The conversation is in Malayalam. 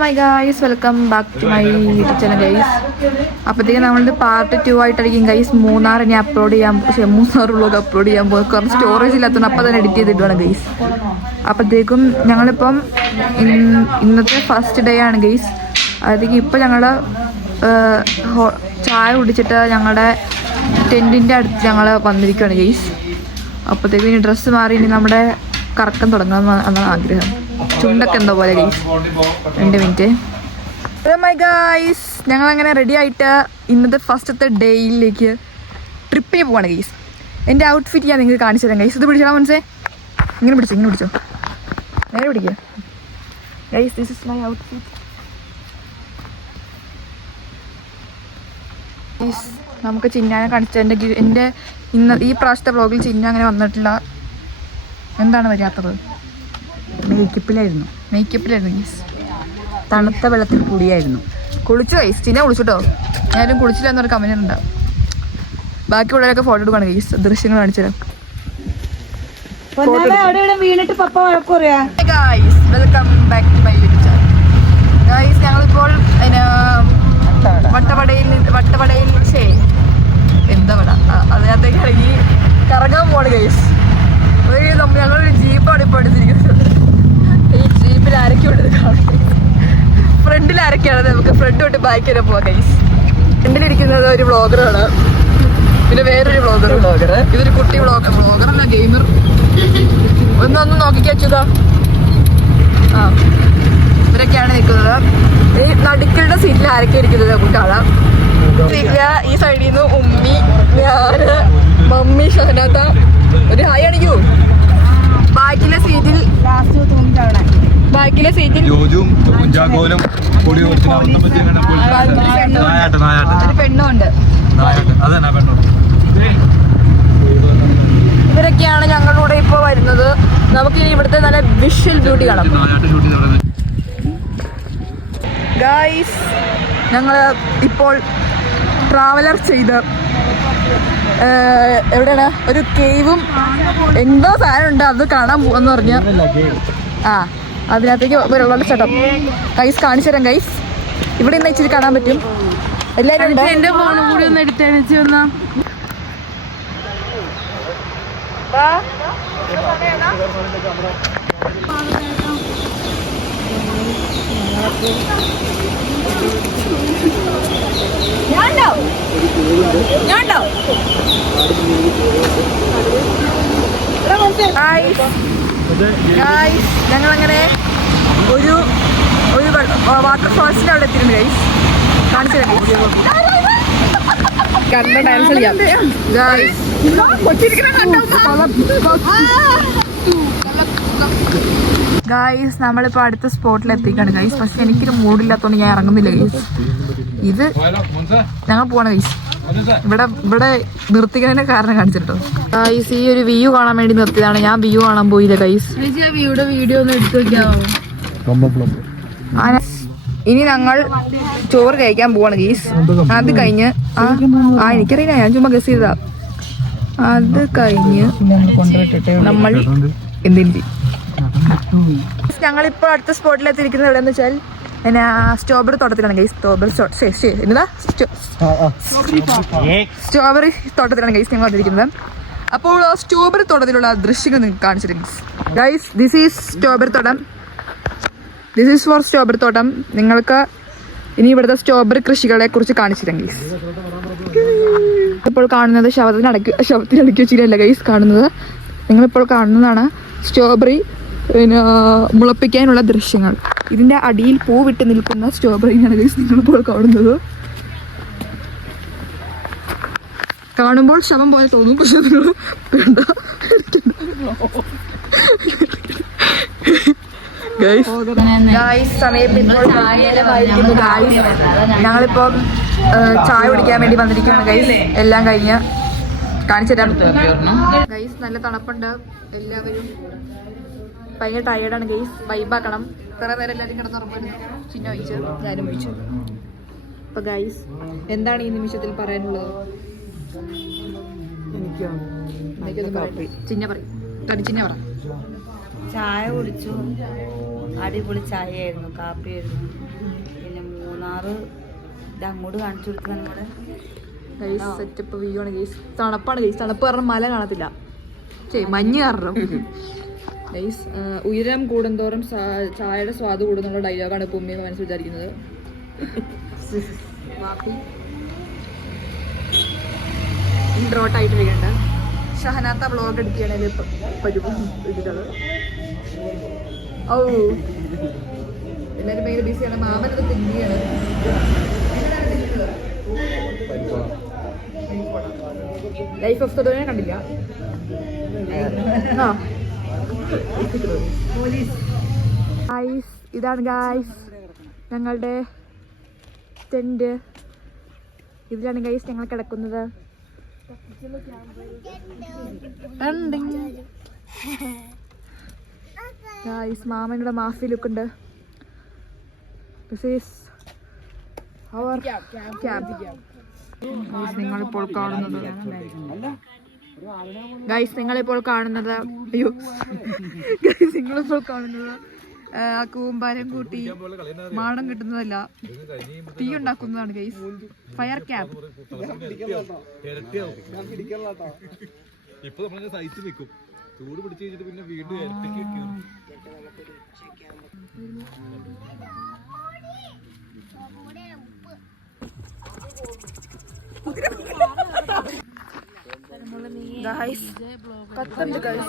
My guys, welcome back to my YouTube channel guys. അപ്പോഴത്തേക്കും നമ്മളുടെ പാർട്ട് 2 ആയിട്ടായിരിക്കും ഗൈസ് മൂന്നാർ ഇനി അപ്ലോഡ് ചെയ്യാൻ മൂന്നാർ വ്ളോഗ് അപ്ലോഡ് ചെയ്യാൻ പോകും. കാരണം സ്റ്റോറേജ് ഇല്ലാത്തതുകൊണ്ട് അപ്പം തന്നെ എഡിറ്റ് ചെയ്തിട്ട് വേണം ഗൈസ്. അപ്പോഴത്തേക്കും ഞങ്ങളിപ്പം ഇന്നത്തെ ഫസ്റ്റ് ഡേ ആണ് ഗൈസ്. അപ്പോഴത്തേക്കും ഇപ്പം ഞങ്ങൾ ചായ കുടിച്ചിട്ട് ഞങ്ങളുടെ ടെൻറ്റിൻ്റെ അടുത്ത് ഞങ്ങൾ വന്നിരിക്കുകയാണ് ഗൈസ്. അപ്പോഴത്തേക്കും ഇനി ഡ്രസ്സ് മാറി ഇനി നമ്മുടെ കറക്കം തുടങ്ങാൻ എന്നാണ് ആഗ്രഹം. ചുണ്ടൊക്കെ എന്തോ പോലെ ഗൈസ്. 2 മിനിറ്റ്. മൈ ഗൈസ്, ഞങ്ങളങ്ങനെ റെഡി ആയിട്ട് ഇന്നത്തെ ഫസ്റ്റത്തെ ഡേയിലേക്ക് ട്രിപ്പിന് പോവാണ് ഗൈസ്. എൻ്റെ ഔട്ട്ഫിറ്റ് ഞാൻ നിങ്ങൾക്ക് കാണിച്ചു തരാം ഗൈസ്. ഇത് പിടിച്ചോ മനസ്സേ, ഇങ്ങനെ പിടിച്ചോ നേരെ പിടിക്കുക guys. This is my outfit guys. നമുക്ക് ചിന്നാനെ കാണിച്ച എൻ്റെ ഈ പ്രാവശ്യത്തെ വ്ളോഗിൽ ചിന്ന അങ്ങനെ വന്നിട്ടില്ല. എന്താണ് വരാത്തത്? മേക്കപ്പിലായിരുന്നു ഗൈസ്. തണുത്ത വെള്ളത്തിൽ കൂടിയായിരുന്നു. കുളിച്ചു ഗൈസ്. ചിന്ന കുളിച്ചിട്ടോ? ഞാനും കുളിച്ചില്ല എന്നൊരു കമന്റ് ഉണ്ടാവും. ബാക്കിയുള്ളവരൊക്കെ ഫോട്ടോ എടുക്കുകയാണ് ഗൈസ്. ദൃശ്യങ്ങൾ കാണിച്ചു തരാം. വീണിട്ട് പപ്പ വഴക്കുറയാ. Guys, welcome back to my YouTube channel guys. ഞങ്ങളിപ്പോൾ വട്ടവടയിൽ എന്താ പട അതിനകത്തേക്ക് ഇറങ്ങി കറങ്ങാൻ പോണ് ഗൈസ്. ഞങ്ങളൊരു ജീപ്പാണ് ഇപ്പോൾ എടുത്തിരിക്കുന്നത്. ഈ ജീപ്പിൽ ആരൊക്കെയുണ്ട് കാണാം. ഫ്രണ്ടിൽ ആരൊക്കെയാണ്? നമുക്ക് ഫ്രണ്ട് തൊട്ട് ബാക്ക് വരെ പോവാം ഗൈസ്. ഫ്രണ്ടിലിരിക്കുന്നത് ഒരു വ്ളോഗറാണ്, പിന്നെ വേറൊരു വ്ളോഗർ. ഇതൊരു കുട്ടി വ്ളോഗറല്ല, ഗെയിമർ. ഒന്ന് നോക്കിക്കാ. ആ, ഇവരൊക്കെയാണ് നിൽക്കുന്നത്. ഈ നടുക്കളുടെ സീറ്റിൽ ആരൊക്കെ ഇരിക്കുന്നത് നമുക്ക് കാണാം. ഈ സൈഡിൽ നിന്ന് ഉമ്മി, ഞാന്, മമ്മി, ഷഹനാത്ത. ഒരു ഹായ് അണിക്കൂ. ബാക്കിലെ സീറ്റിൽ പെണ്ണുണ്ട്. ഇവരൊക്കെയാണ് ഞങ്ങളുടെ കൂടെ ഇപ്പോൾ വരുന്നത്. നമുക്ക് ഇവിടുത്തെ നല്ല വിഷ്വൽ ബ്യൂട്ടി കാണാം ഗൈസ്. ഞങ്ങൾ ഇപ്പോൾ ട്രാവലർ ചെയ്ത് എവിടെയാണ് ഒരു കേവും എന്തോ സാധനം ഉണ്ട്, അത് കാണാൻ പോവാന്ന് പറഞ്ഞ. ആ, അതിനകത്തേക്ക് വെള്ളച്ചാട്ടം ഗൈസ് കാണിച്ചു തരാം ഗൈസ്. ഇവിടെ നിന്ന് ഇച്ചിരി കാണാൻ പറ്റും. എല്ലാവരും എന്റെ ഫോണും കൂടി ഒന്ന് എടുത്തണിച്ച് വന്നാ. ഞങ്ങളങ്ങനെ ഒരു വാട്ടർഫാൾസിന്റെ അവിടെ എത്തിയിട്ടുണ്ട് ഗൈസ്. കാണിച്ചു തരാം ഡാൻസ് കളിക്കാം ഗൈസ്. ഗൈസ്, നമ്മളിപ്പോൾ അടുത്ത സ്പോട്ടിൽ എത്തിക്കാണ് ഗൈസ്. പക്ഷെ എനിക്കൊരു മൂഡില്ലാത്തതുകൊണ്ട് ഞാൻ ഇറങ്ങുന്നില്ല ഗൈസ്. ഇത് ഞങ്ങൾ പോവാണ് ഗൈസ്. ഇവിടെ നിർത്തിക്കുന്നതിന്റെ കാരണം കാണിച്ചിട്ടോ ഗൈസ്. ഈ ഒരു വ്യൂ കാണാൻ വേണ്ടി നിർത്തിയതാണ്. ഞാൻ വ്യൂ കാണാൻ പോയില്ല ഗൈസ്. വീഡിയോ ഒന്ന് എടുത്തു വെക്കാമോ? ഇനി ഞങ്ങൾ ചോറ് കഴിക്കാൻ പോവാണ് ഗൈസ്. അത് കഴിഞ്ഞ് എനിക്കറിയില്ല, ഞാൻ ചുമ്മാ ഗസ് ചെയ്തതാ. അത് കഴിഞ്ഞ് നമ്മൾ എന്തെങ്കിലും ഞങ്ങളിപ്പോൾ അടുത്ത സ്പോട്ടിലെത്തിയിരിക്കുന്നത് എവിടെയെന്ന് വെച്ചാൽ സ്ട്രോബെറി തോട്ടത്തിലാണ് ഗൈസ്. സ്ട്രോബെറി തോട്ടത്തിലാണ് ഗൈസ് ഞങ്ങൾ വന്നിരിക്കുന്നത്. അപ്പോൾ സ്ട്രോബെറി തോട്ടത്തിലുള്ള ദൃശ്യങ്ങൾ നിങ്ങൾക്ക് കാണിച്ചിരുന്നു ഗൈസ്. ദിസ് ഈസ് സ്ട്രോബെറി തോട്ടം. ദിസ് ഈസ് ഫോർ സ്ട്രോബെറി തോട്ടം. നിങ്ങൾക്ക് ഇനി ഇവിടുത്തെ സ്ട്രോബെറി കൃഷികളെ കുറിച്ച് കാണിച്ചിരുന്നു ഗൈസ്. ഇപ്പോൾ കാണുന്നത് ശവത്തിനടക്കി വെച്ചില്ല ഗൈസ്. കാണുന്നത് നിങ്ങളിപ്പോൾ കാണുന്നതാണ് സ്ട്രോബെറി മുളപ്പിക്കാനുള്ള ദൃശ്യങ്ങൾ. ഇതിന്റെ അടിയിൽ പൂവിട്ട് നിൽക്കുന്ന സ്ട്രോബെറിയാണ് ഗൈസ് നിങ്ങളിപ്പോൾ കാണുന്നത്. കാണുമ്പോൾ ശവം പോലെ തോന്നും, പക്ഷെ നിങ്ങൾ വേണ്ട. ഞങ്ങളിപ്പം ചായ കുടിക്കാൻ വേണ്ടി വന്നിരിക്കുകയാണ് ഗൈസ്. എല്ലാം കഴിഞ്ഞ് കാണിച്ചു തരാം ഗൈസ്. നല്ല തണുപ്പുണ്ട്. എല്ലാവരും ഭയങ്കര ടയേർഡാണ് ഗൈസ്. വൈബാക്കണം. കുറെ നേരം എല്ലാവരും കിടന്നുറങ്ങുന്നു. ചിന്ന ഒഴിച്ചു, ഞാനും ഒഴിച്ചു. അപ്പൊ ഗൈസ്, എന്താണ് ഈ നിമിഷത്തിൽ പറയാനുള്ളത്? ചിന്ന പറയും. ചിന്ന പറ. ചായ കുടിച്ചു, അടിപൊളി ചായയായിരുന്നു, കാപ്പിയായിരുന്നു. പിന്നെ മൂന്നാറ് ഇത് അങ്ങോട്ട് കാണിച്ചു കൊടുത്ത് നമ്മുടെ ഗൈസ് സെറ്റപ്പ് വ്യൂ ആണ് ഗൈസ്. തണുപ്പാണ് ഗൈസ്. തണുപ്പ് കാരണം മല കാണത്തില്ല, മഞ്ഞ് കാരണം. ഗൈസ് ഉയരം കൂടുന്തോറും ചായയുടെ സ്വാദ് കൂടുന്നുള്ള ഡയലോഗാണ് ഇപ്പൊ ഉമ്മ മനസ്സിൽ വിചാരിക്കുന്നത്. ഇൻട്രോട്ടായിട്ട് വരികണ്ട ഷഹനാത്ത വ്ളോഗ് എടുക്കുകയാണെങ്കിൽ ഇതിലുള്ളത്. ഓ എല്ലാവരും ഭയങ്കര ബിസിയാണ്. മാമനത് തിന്നിയാണ്. ലൈഫ് ഓഫ് ദ കണ്ടില്ല. ഗായ്സ് ഇതാണ് ഗായ്സ് ഞങ്ങളുടെ ടെന്റ്. ഇതിലാണ് ഗൈസ് ഞങ്ങൾ കിടക്കുന്നത്. ഗായ്സ് മാമയുടെ മാഫി ലുക്ക് ഉണ്ട്. This is our camp. നിങ്ങളിപ്പോൾ കാണുന്നത് ഗൈസ് നിങ്ങളിപ്പോൾ കാണുന്നത് അയ്യോ ഗൈസ് നിങ്ങളിപ്പോൾ കാണുന്നത് ആ കൂമ്പാരം കൂട്ടി മാടം കിട്ടുന്നതല്ല, തീ ഉണ്ടാക്കുന്നതാണ് ഗൈസ്. Fire camp. ഇപ്പൊ നമ്മളെ സൈറ്റ് നിൽക്കും, ചൂട് പിടിച്ചു കഴിഞ്ഞിട്ട് പിന്നെ വീണ്ടും ഇരട്ടിക്ക് വെക്കും. Guys 10 guys